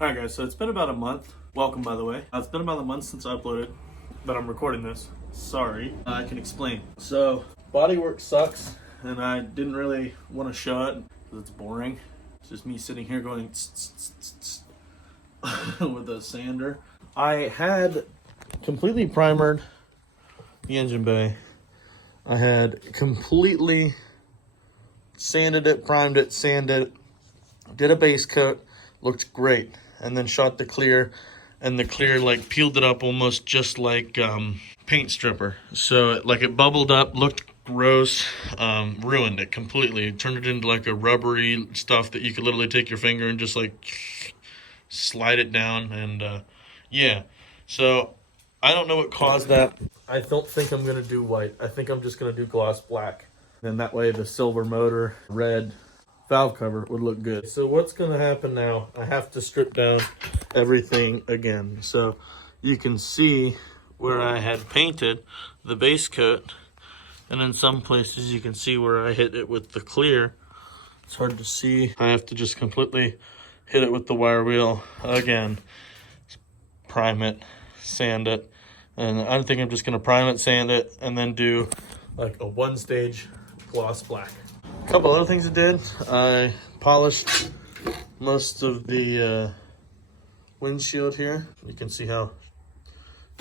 Alright guys, so it's been about a month. Welcome, by the way. It's been about a month since I uploaded, but I'm recording this. Sorry. I can explain. So, bodywork sucks, and I didn't really want to show it because it's boring. It's just me sitting here going with a sander. I had completely primered the engine bay. I had completely sanded it, primed it, sanded it, did a base coat, looked great, and then shot the clear, and the clear like peeled it up almost just like paint stripper. So it bubbled up, looked gross, ruined it completely. It turned it into like a rubbery stuff that you could literally take your finger and just like slide it down, and yeah. So I don't know what caused that. I don't think I'm gonna do white. I think I'm just gonna do gloss black. And that way the silver motor, red valve cover would look good. So what's gonna happen now, I have to strip down everything again. So you can see where I had painted the base coat, and in some places you can see where I hit it with the clear. It's hard to see. I have to just completely hit it with the wire wheel again, prime it, sand it, and I think I'm just gonna prime it, sand it, and then do like a one-stage gloss black. A couple other things I did. I polished most of the windshield here. You can see how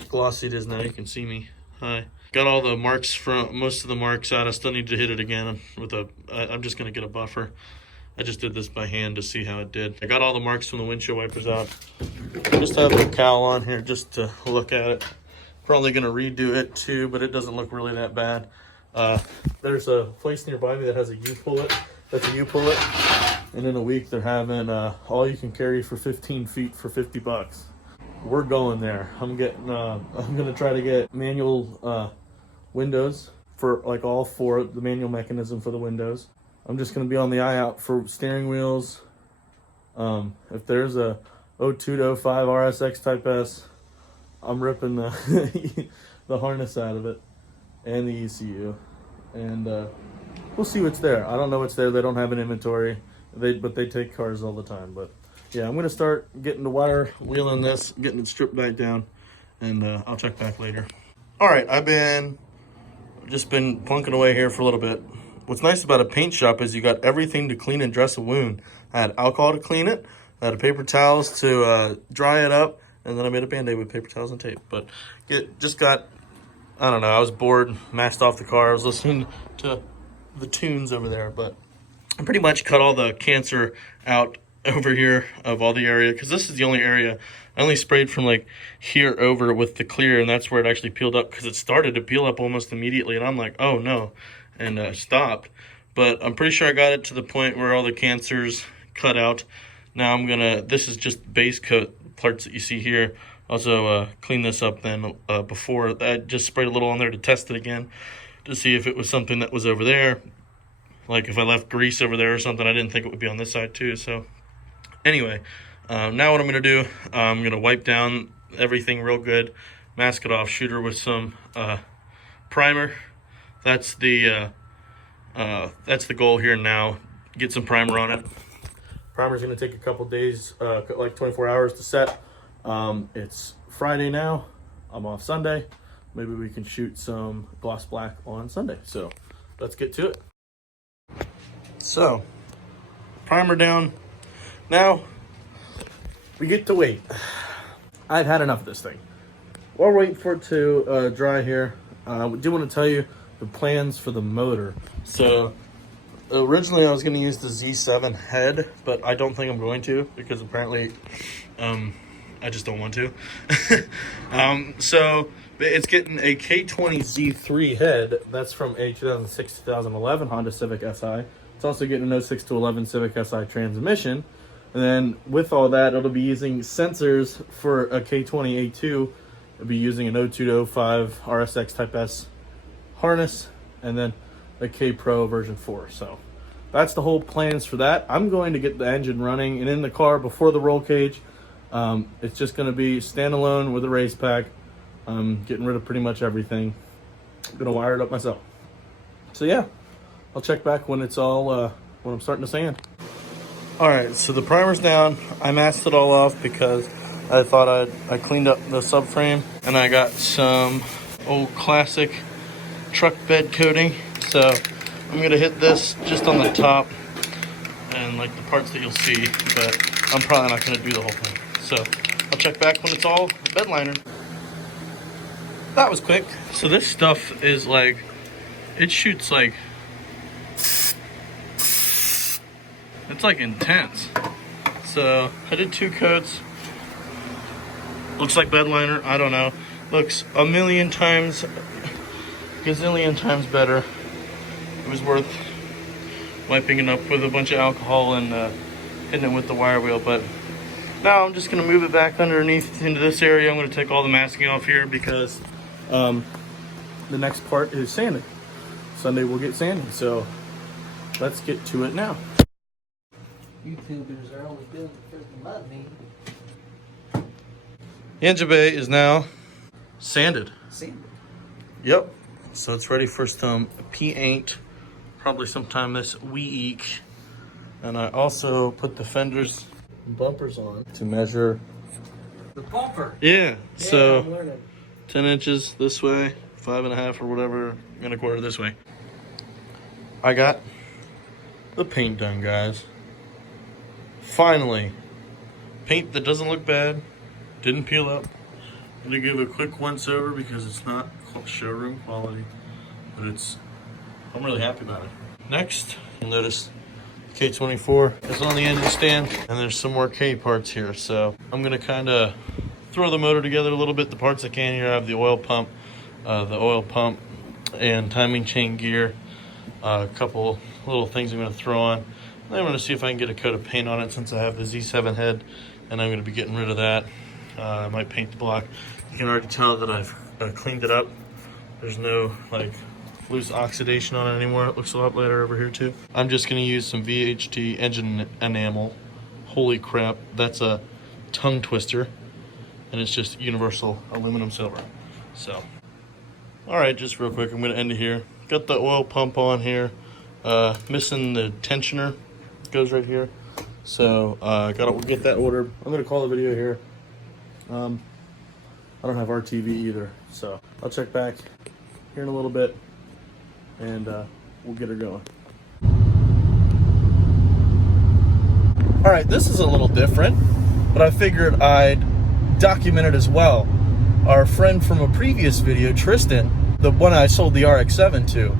glossy it is now. You can see me. Hi. Got all the marks from most of the marks out. I still need to hit it again with I'm just gonna get a buffer. I just did this by hand to see how it did. I got all the marks from the windshield wipers out. Just have the cowl on here just to look at it. Probably gonna redo it too, but it doesn't look really that bad. There's a place nearby me that has a U-Pull-It. That's a U-Pull-It. And in a week they're having all you can carry for 15 feet for $50. We're going there. I'm gonna try to get manual windows for like all four, the manual mechanism for the windows. I'm just gonna be on the eye out for steering wheels. If there's a 02 to 05 RSX Type S, I'm ripping the the harness out of it and the ECU, and we'll see what's there. I don't know what's there. They don't have an inventory, but they take cars all the time. But yeah, I'm gonna start getting the wire wheeling this, getting it stripped back down, and I'll check back later. All right, I've just been plunking away here for a little bit. What's nice about a paint shop is you got everything to clean and dress a wound. I had alcohol to clean it, I had paper towels to dry it up, and then I made a Band-Aid with paper towels and tape. But I don't know, I was bored, maxed off the car. I was listening to the tunes over there, but I pretty much cut all the cancer out over here of all the area, because this is the only area. I only sprayed from like here over with the clear, and that's where it actually peeled up, because it started to peel up almost immediately, and I'm like, oh no, and stopped. But I'm pretty sure I got it to the point where all the cancer's cut out. Now this is just base coat parts that you see here. Also clean this up then before. I just sprayed a little on there to test it again to see if it was something that was over there. Like if I left grease over there or something, I didn't think it would be on this side too. So anyway, now what I'm going to do, I'm going to wipe down everything real good, mask it off, shoot her with some primer. That's the goal here now. Get some primer on it. Primer's going to take a couple days, like 24 hours to set. It's Friday now. I'm off Sunday. Maybe we can shoot some gloss black on Sunday. So let's get to it. So primer down. Now we get to wait. I've had enough of this thing. While we're waiting for it to dry here, we do want to tell you the plans for the motor. So originally I was going to use the Z7 head, but I don't think I'm going to, because apparently I just don't want to. So it's getting a K20 Z3 head. That's from a 2006-2011 Honda Civic Si. It's also getting an 06 to 11 Civic Si transmission. And then with all that, it'll be using sensors for a K20 A2. It'll be using an 02 to 05 RSX Type S harness, and then a K Pro version 4. So that's the whole plans for that. I'm going to get the engine running and in the car before the roll cage. It's just going to be standalone with a race pack. Getting rid of pretty much everything. I'm going to wire it up myself. So yeah, I'll check back when it's all when I'm starting to sand. All right, so the primer's down. I masked it all off because I thought I cleaned up the subframe, and I got some old classic truck bed coating. So I'm gonna hit this just on the top and like the parts that you'll see, but I'm probably not gonna do the whole thing. So I'll check back when it's all bed liner. That was quick. So this stuff is like, it shoots like, it's like intense. So I did 2 coats. Looks like bed liner, I don't know. Looks a million times, gazillion times better. It was worth wiping it up with a bunch of alcohol and hitting it with the wire wheel. But now I'm just gonna move it back underneath into this area. I'm gonna take all the masking off here because the next part is sanding. Sunday we'll get sanding, so let's get to it now. YouTubers are always doing the freaking mud me. The engine bay is now sanded. Sanded. Yep. So it's ready for some paint, probably sometime this week. And I also put the fenders and bumpers on to measure. The bumper. Yeah. So I'm learning. 10 inches this way, 5.5 or whatever, and a quarter this way. I got the paint done, guys. Finally. Paint that doesn't look bad, didn't peel up. I'm gonna give a quick once over because it's not showroom quality, but I'm really happy about it. Next, you'll notice K24 is on the engine stand, and there's some more K parts here. So I'm gonna kind of throw the motor together a little bit. The parts I can here, I have the oil pump and timing chain gear, a couple little things I'm gonna throw on. Then I'm gonna see if I can get a coat of paint on it since I have the Z7 head, and I'm gonna be getting rid of that. I might paint the block. You can already tell that I've cleaned it up. There's no like loose oxidation on it anymore. It looks a lot better over here too. I'm just gonna use some VHT engine enamel. Holy crap, that's a tongue twister. And it's just universal aluminum silver. So, all right, just real quick, I'm gonna end it here. Got the oil pump on here. Missing the tensioner, goes right here. So, gotta get that ordered. I'm gonna call the video here. I don't have RTV either, so I'll check back here in a little bit, and we'll get her going. All right, this is a little different, but I figured I'd document it as well. Our friend from a previous video, Tristen, the one I sold the RX-7 to,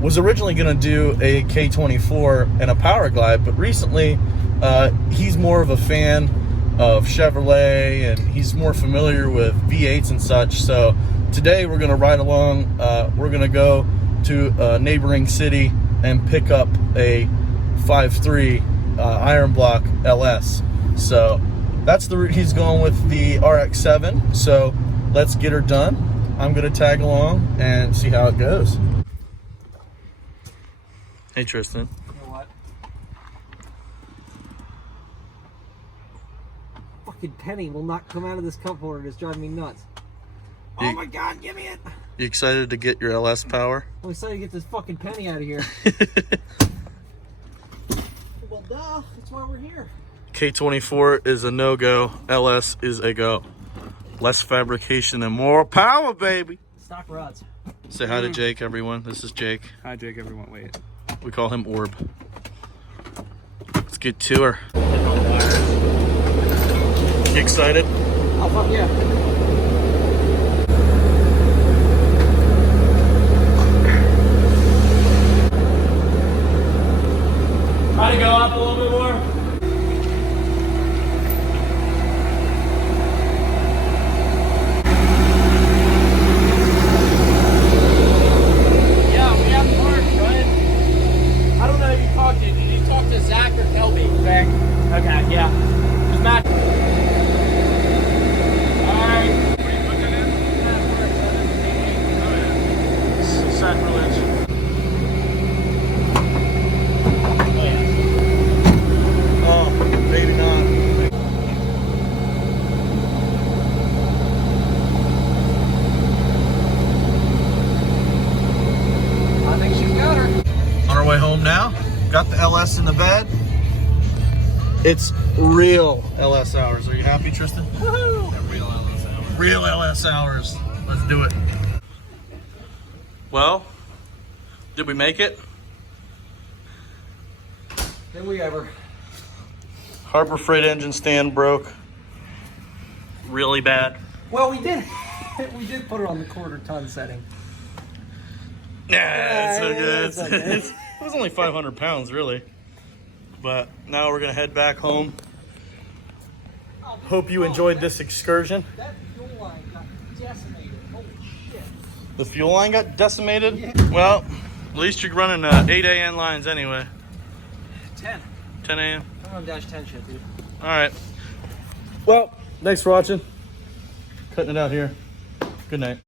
was originally going to do a K24 and a Power Glide, but recently he's more of a fan of Chevrolet, and he's more familiar with V8s and such. So today we're going to ride along. We're going to go to a neighboring city and pick up a 5.3 Iron Block LS. So that's the route he's going with the RX-7. So let's get her done. I'm going to tag along and see how it goes. Hey, Tristen. You know what? Fucking penny will not come out of this cup holder. It's driving me nuts. Oh my god, give me it! You excited to get your LS power? I'm excited to get this fucking penny out of here. Well, duh. That's why we're here. K24 is a no-go. LS is a go. Less fabrication and more power, baby. Stock rods. Say hi to Jake, everyone. This is Jake. Hi, Jake, everyone. Wait. We call him Orb. Let's get to her. You excited? Oh, fuck yeah. Try to go up a little bit more. Yeah, we have parts, right? I don't know if you talked to. Did you talk to Zach or Kelby? Zach. Okay, yeah. Just not. Alright. What are you putting in? Sacrilege. Oh, maybe not. I think she's got her. On our way home now. Got the LS in the bed. It's real LS hours. Are you happy, Tristan? Woohoo! Yeah, real LS hours. Real LS hours. Let's do it. Well, did we make it? Did we ever? Harbor Freight engine stand broke. Really bad. Well, we did. We did put it on the quarter-ton setting. Yeah, it's so good. it's okay. It was only 500 pounds, really. But now we're gonna head back home. Hope you enjoyed this excursion. That fuel line got decimated. Holy shit. The fuel line got decimated? Yeah. Well, at least you're running 8 a.m. lines anyway. 10. 10 a.m. I'm on dash 10 shit, dude. All right. Well, thanks for watching. Cutting it out here. Good night.